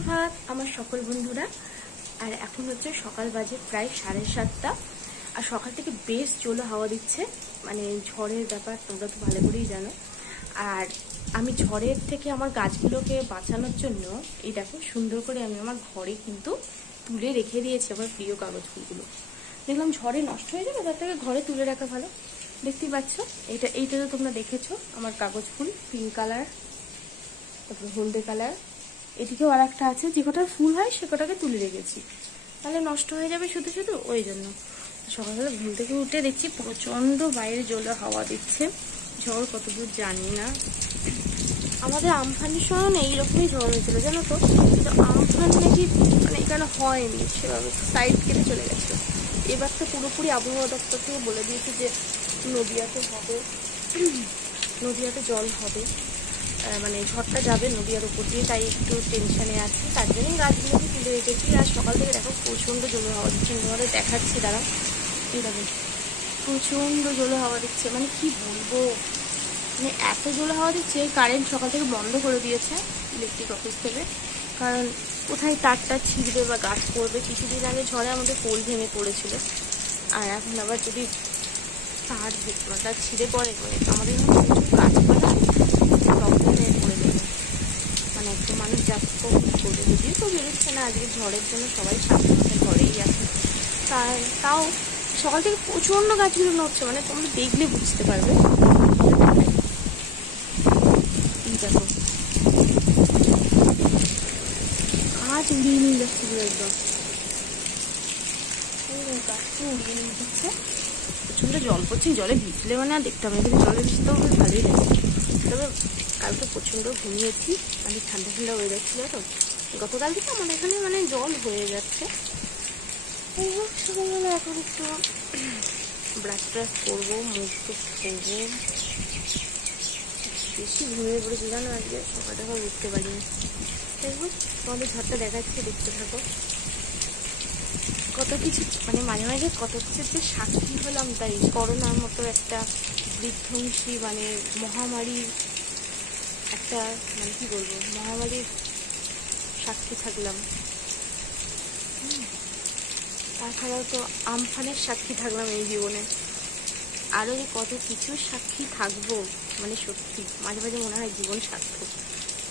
সুপ্রভাত আমার সকল বন্ধুরা। আর এখন হচ্ছে সকাল বাজে প্রায় 7:30। আর সকাল থেকে বেশ জোরে হাওয়া দিচ্ছে, মানে ঝড়ের ব্যাপার তোমরা তো ভালো করেই জানো। আর আমি ঝড়ের থেকে আমার গাছগুলোকে বাঁচানোর জন্য এই দেখো সুন্দর করে আমি আমার ঘরে কিন্তু তুলে রেখে দিয়েছি আমার প্রিয় কাগজ ফুলগুলো। দেখলাম ঝড়ে নষ্ট হয়ে যাবে, তার থেকে ঘরে তুলে রাখা ভালো। দেখতেই পাচ্ছ এইটা তো তোমরা দেখেছো আমার কাগজ ফুল, পিঙ্ক কালার, তারপরে হলদে কালার। এদিকেও আর একটা আছে, যে কটার ফুল হয় সে কটাকে তুলে রেখেছি, তাহলে নষ্ট হয়ে যাবে শুধু শুধু ওই জন্য। সকালবেলা ঘুম থেকে উঠে দেখছি প্রচণ্ড বাইরে জোরে হাওয়া দিচ্ছে। ঝড় কত দূর জানি না। আমাদের আমফানের সময় না এইরকমই ঝড় হয়েছিল জানো তো, কিন্তু আমফান নাকি মানে এখানে হয়নি সেভাবে, সাইড কেটে চলে গেছে। এবার তো পুরোপুরি আবহাওয়া দপ্তর থেকে বলে দিয়েছে যে নদীয়াতে হবে, নদীয়াতে জল হবে, মানে ঝড়টা যাবে নদীয়ার উপর দিয়ে, তাই একটু টেনশনে আছি। তার জন্যই গাছগুলোকে তুলে রেখেছি। আর সকাল থেকে দেখো প্রচণ্ড জোরে হাওয়া দিচ্ছে, তোমাদের দেখাচ্ছি দাঁড়া। এই দেখো প্রচণ্ড জোরে হাওয়া দিচ্ছে, মানে কি বলবো, মানে এত জোরে হাওয়া দিচ্ছে। কারেন্ট সকাল থেকে বন্ধ করে দিয়েছে ইলেকট্রিক অফিস থেকে, কারণ কোথায় তারটা ছিঁড়বে বা গাছ পড়বে। কিছুদিন আগে ঝড়ে আমাদের পোল ভেঙে পড়েছিল, আর এখন আবার যদি তারটা ছিঁড়ে পড়ে, মানে আমাদের প্রচুর গাছপালা রকমের পড়ে যাবে, মানে একটু মানুষ যাচ্ছে কখন করবে। যদিও তো বেরোচ্ছে না আজকে ঝড়ের জন্য, সবাই সাবধানে ঘরেই আছে। তাও সকাল থেকে প্রচণ্ড গাছগুলো নড়ছে, মানে তোমরা দেখলে বুঝতে পারবে। এই দেখো গাছ উড়িয়ে নিয়ে যাচ্ছে পুরো একদম, গাছটা উড়িয়ে নিয়ে যাচ্ছে। প্রচণ্ড জল পড়ছে, জলে ভিজলে মানে আর দেখতে হবে না, কিন্তু জলে ভিজতেও বেশ ভালোই লাগে। তবে কালকে প্রচণ্ড ঘুমিয়েছি, মানে ঠান্ডা ঠান্ডা ওয়েদার ছিল তো। গতকাল থেকে আমার এখানে মানে জল হয়ে যাচ্ছে। সকালবেলা এখন একটু ব্রাশ ট্রাশ করবো, মুখ টুক ধোবো। বেশি ঘুমিয়ে পড়েছি জানো, আজকে সকালটা এখন উঠতে পারিনি। দেখবো তোমাদের ঝড়টা দেখাচ্ছে, দেখতে থাকো। কত কিছু মানে মাঝে মাঝে কত কিছুতে সাক্ষী হলাম, তাই করোনার মতো একটা বিধ্বংসী মানে মহামারীর একটা, মানে কি বলবো, মহামারীর সাক্ষী থাকলাম। তাছাড়াও তো আমফানের সাক্ষী থাকলাম এই জীবনে, আরও যে কত কিছুর সাক্ষী থাকবো। মানে সত্যি মাঝে মাঝে মনে হয় জীবন সার্থক।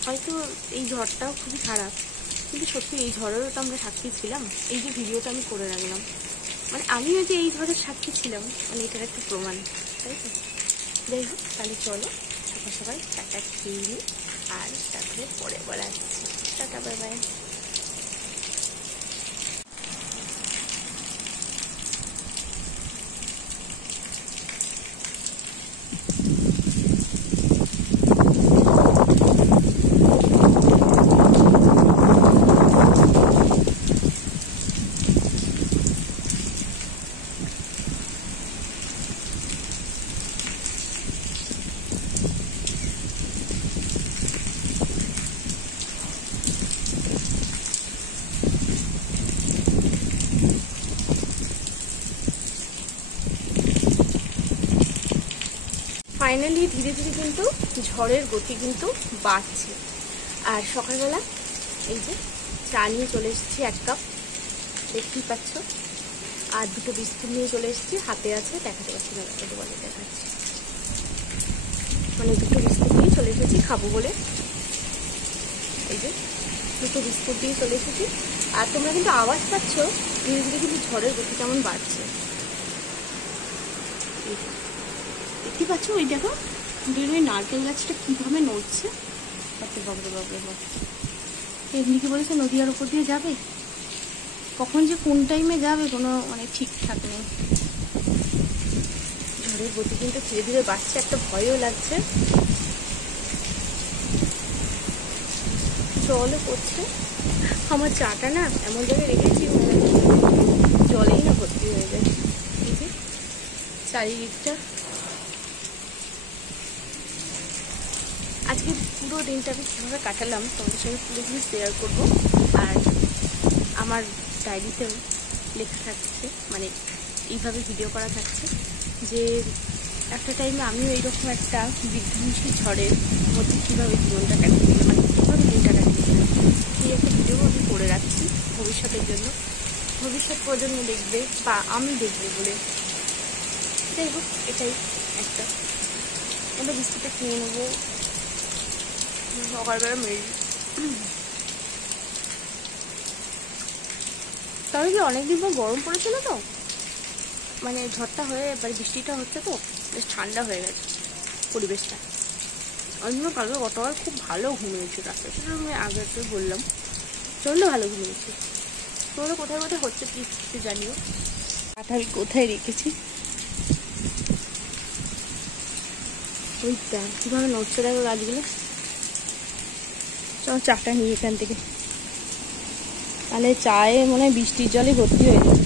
হয়তো এই ঝড়টাও খুবই খারাপ, কিন্তু সত্যি এই ঝড়েরও তো আমরা সাক্ষী ছিলাম। এই যে ভিডিওটা আমি করে রাখলাম, মানে আমিও যে এই ঝড়ের সাক্ষী ছিলাম, মানে এটার একটা প্রমাণ, তাই তো। যাই হোক, তাহলে চলো সকাল সকাল চাটা খেয়ে নিই, আর তারপরে পরে আবার আসছি। Tata, bye bye. ফাইনালি ধীরে ধীরে কিন্তু ঝড়ের গতি কিন্তু বাড়ছে। আর সকালবেলা এই যে চা নিয়ে চলে এসেছি 1 কাপ, দেখতেই পাচ্ছ। আর 2টো বিস্কুট নিয়ে চলে এসেছি, হাতে আছে, দেখাতে পাচ্ছি না, বলে দেখাচ্ছি। মানে 2টো বিস্কুট নিয়ে চলে এসেছি খাবো বলে। এই যে 2টো বিস্কুট দিয়ে চলে এসেছি। আর তোমরা কিন্তু আওয়াজ পাচ্ছ ধীরে ধীরে কিন্তু ঝড়ের গতি কেমন বাড়ছে, দেখতে পাচ্ছ। ওই দেখো ওই নারকেল গাছটা কিভাবে নড়ছে, বাপরে বাপরে বাপরে বাপ। এমনি কি বলেছে নদীয়ার উপর দিয়ে যাবে, কখন যে কোন টাইমে যাবে কোনো মানে ঠিকঠাক নেই। ঝড়ের গতি কিন্তু ধীরে ধীরে বাড়ছে, একটা ভয়ও লাগছে। জলও পড়ছে। আমার চাটা না এমন জায়গায় রেখেছি জলেই না ভর্তি হয়ে যায়। এই যে চারিদিকটা। আজকে পুরো দিনটা আমি কীভাবে কাটালাম তোমাদের সঙ্গে পুরোপুরি শেয়ার করবো। আর আমার ডায়েরিতেও লেখা থাকছে, মানে এইভাবে ভিডিও করা থাকছে যে একটা টাইমে আমিও এইরকম একটা বিধ্বংসী ঝড়ের মধ্যে কীভাবে জীবনটা কাটিয়েছিলাম, মানে কীভাবে দিনটা কাটিয়েছিলাম, এই একটা ভিডিও ভবিষ্যতের জন্য, ভবিষ্যৎ প্রজন্ম দেখবে বা আমি দেখবো বলে। যাই হোক, এটাই একটা। আমরা বিস্কুটটা খেয়ে নেবো সকালবেলা মেরে। তবে কি অনেকদিন পর গরম পড়েছিল তো, মানে ঝড়টা হয়ে এবার বৃষ্টিটা হচ্ছে তো বেশ ঠান্ডা হয়ে গেছে পরিবেশটা। অন্য কালকে গতকাল খুব ভালো ঘুমিয়েছি রাতে, সেটা আমি আগে একটু বললাম, চললে ভালো ঘুমিয়েছি। তোমরা কোথায় কোথায় হচ্ছে প্লিজ একটু জানিও। কাঁথা আমি কোথায় রেখেছি, ওইটা কীভাবে নড়ছে দেখো গাছগুলো। চল চাটা নিয়ে এখান থেকে, তাহলে চায়ে মনে হয় বৃষ্টির জলে ভর্তি হয়ে যায়।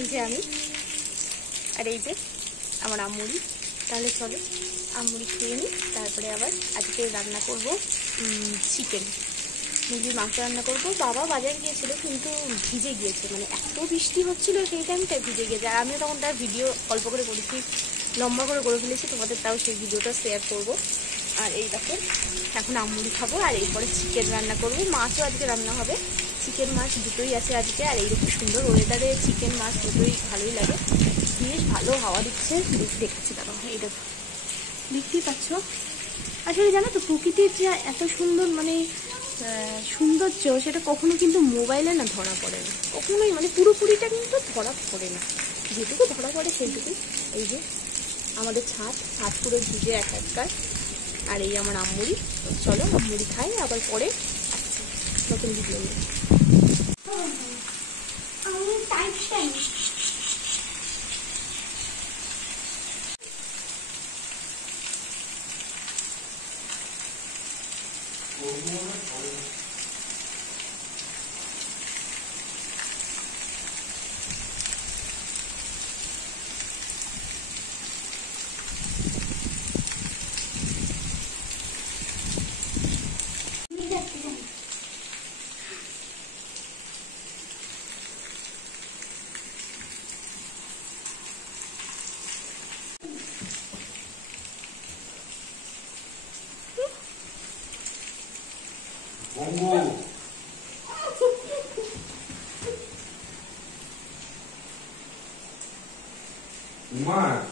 এই যে আমি, আর এই যে আমার আম্মুড়ি। তাহলে চলো আম্মুড়ি খেয়ে নিই, তারপরে আবার আজকে রান্না করব চিকেন, মুরগির মাংস রান্না করবো। বাবা বাজার গিয়েছিল কিন্তু ভিজে গিয়েছে, মানে এত বৃষ্টি হচ্ছিল সেই টাইমটায় ভিজে গিয়েছে। আর আমিও তখন তার ভিডিও অল্প করে করেছি, লম্বা করে ফেলেছি, তোমাদের তাও সেই ভিডিওটা শেয়ার করব। আর এই দেখো এখন আম্মুড়ি খাবো, আর এরপরে চিকেন রান্না করবো। মাছও আজকে রান্না হবে, চিকেন মাছ দুটোই আছে আজকে। আর এইরকম সুন্দর ওয়েদারে চিকেন মাছ দুটোই ভালোই লাগে, বেশ ভালো হাওয়া দিচ্ছে। দেখছি দাদা, এই দেখো দেখতেই পাচ্ছ। আসলে জানো তো প্রকৃতির যে এত সুন্দর মানে সৌন্দর্য, সেটা কখনো কিন্তু মোবাইলে না ধরা পড়ে না, কখনোই মানে পুরোপুরিটা কিন্তু ধরা পড়ে না, যেটুকু ধরা পড়ে সেইটুকুই। এই যে আমাদের ছাদ পুরো ভিজে একাকার। আর এই আমার আম্মুড়ি। চলো আম্মুড়ি খাই, আবার পরে আসছি নতুন ভিডিও নিয়ে। Uma,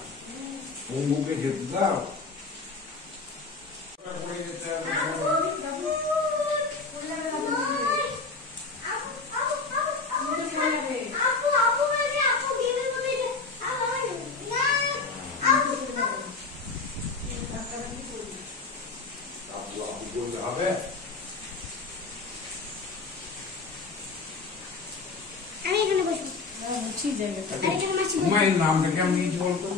buque de tudo. আমি এখানে বসবো। তোমার নামটা কেমন বলতো?